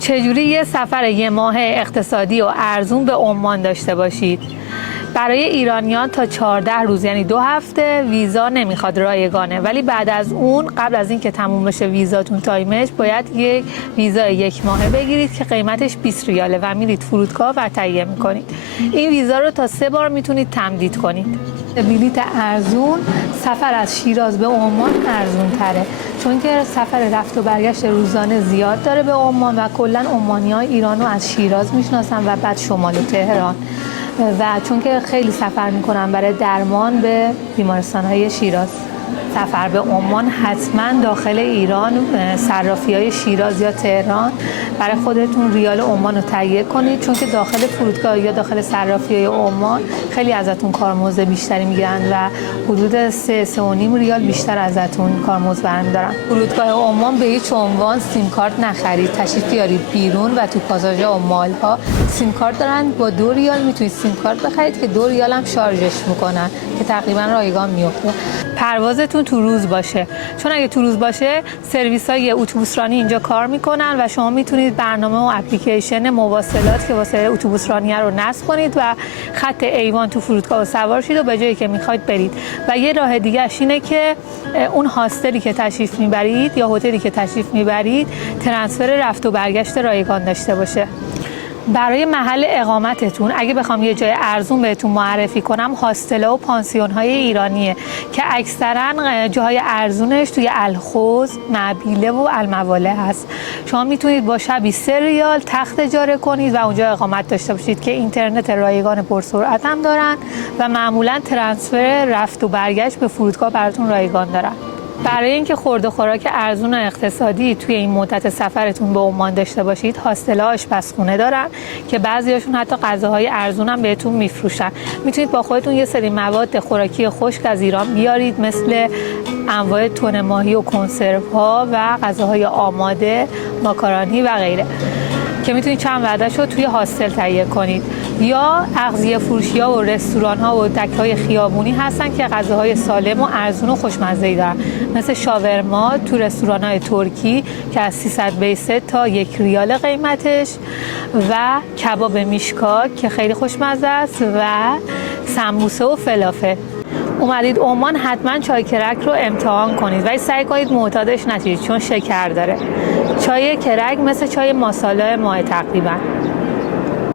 چجوری یه سفر یه ماه اقتصادی و ارزون به عمان داشته باشید؟ برای ایرانیان تا 14 روز یعنی 2 هفته ویزا نمیخواد، رایگانه، ولی بعد از اون قبل از اینکه تموم بشه ویزاتون تایمش باید یک ویزا 1 ماهه بگیرید که قیمتش 20 ریاله و میرید فرودگاه و تهیه میکنید. این ویزا رو تا 3 بار میتونید تمدید کنید. بلیط ارزون، سفر از شیراز به عمان ارزون تره، چون که سفر رفت و برگشت روزانه زیاد داره به عمان و کلا عمانی‌ها ایرانو از شیراز میشناسن و بعد شمال و تهران، و چون که خیلی سفر میکنن برای درمان به بیمارستان‌های شیراز. سفر به عمان حتما داخل ایران صرافی‌های شیراز یا تهران برای خودتون ریال عمان رو تهیه کنید، چون که داخل فرودگاه یا داخل صرافی‌های عمان خیلی ازتون کارمزد بیشتری میگیرن و حدود 3.5 ریال بیشتر ازتون کارمزد برمی‌دارن. فرودگاه عمان به هیچ عنوان سیم کارت نخرید. تشریف بیارید بیرون و تو پاساژها و مال‌ها سیم کارت دارن، با 2 ریال میتونید سیم کارت بخرید که 2 ریال هم شارژش میکنن که تقریبا رایگان میفته. پروازتون تو روز باشه، چون اگه تو روز باشه سرویس‌های اتوبوسرانی اینجا کار میکنن و شما میتونید برنامه و اپلیکیشن مواصلات که واسه اتوبوسرانی رو نصب کنید و خط ایوان تو فرودگاه سوار شید و به جایی که میخواید برید. و یه راه دیگه اش اینه که اون هاستلی که تشریف میبرید یا هتلی که تشریف میبرید ترانسفر رفت و برگشت رایگان داشته باشه. برای محل اقامتتون اگه بخوام یه جای ارزون بهتون معرفی کنم، هاستلا و پانسیون‌های ایرانیه که اکثرا جاهای ارزونش توی الخوض، معبیله و المواله هست. شما میتونید با شبی 3 ریال تخت اجاره کنید و اونجا اقامت داشته باشید که اینترنت رایگان پرسرعت هم دارن و معمولا ترانسفر رفت و برگشت به فرودگاه براتون رایگان دارن. برای اینکه خورده خوراک ارزون و اقتصادی توی این مدت سفرتون به عمان داشته باشید، هاستل‌ها آشپزخونه دارن که بعضیاشون حتی غذاهای ارزون هم بهتون میفروشن. میتونید با خودتون یه سری مواد خوراکی خشک از ایران بیارید، مثل انواع تن ماهی و کنسروها و غذاهای آماده، ماکارونی و غیره، که میتونید چند وعده‌اش رو توی هاستل تهیه کنید. یا اغذیه فروشی‌ها و رستوران‌ها و دکه‌های خیابونی هستن که غذاهای سالم و ارزون و خوشمزه‌ای دارن، مثل شاورما تو رستوران‌های ترکی که از 300 بیسه تا 1 ریال قیمتش، و کباب میشکاک که خیلی خوشمزه است، و سمبوسه و فلافل. اومدید عمان حتما چای کرک رو امتحان کنید، ولی سعی کنید معتادش نشید چون شکر داره. چای کرک مثل چای ماسالا ماه تقریبا.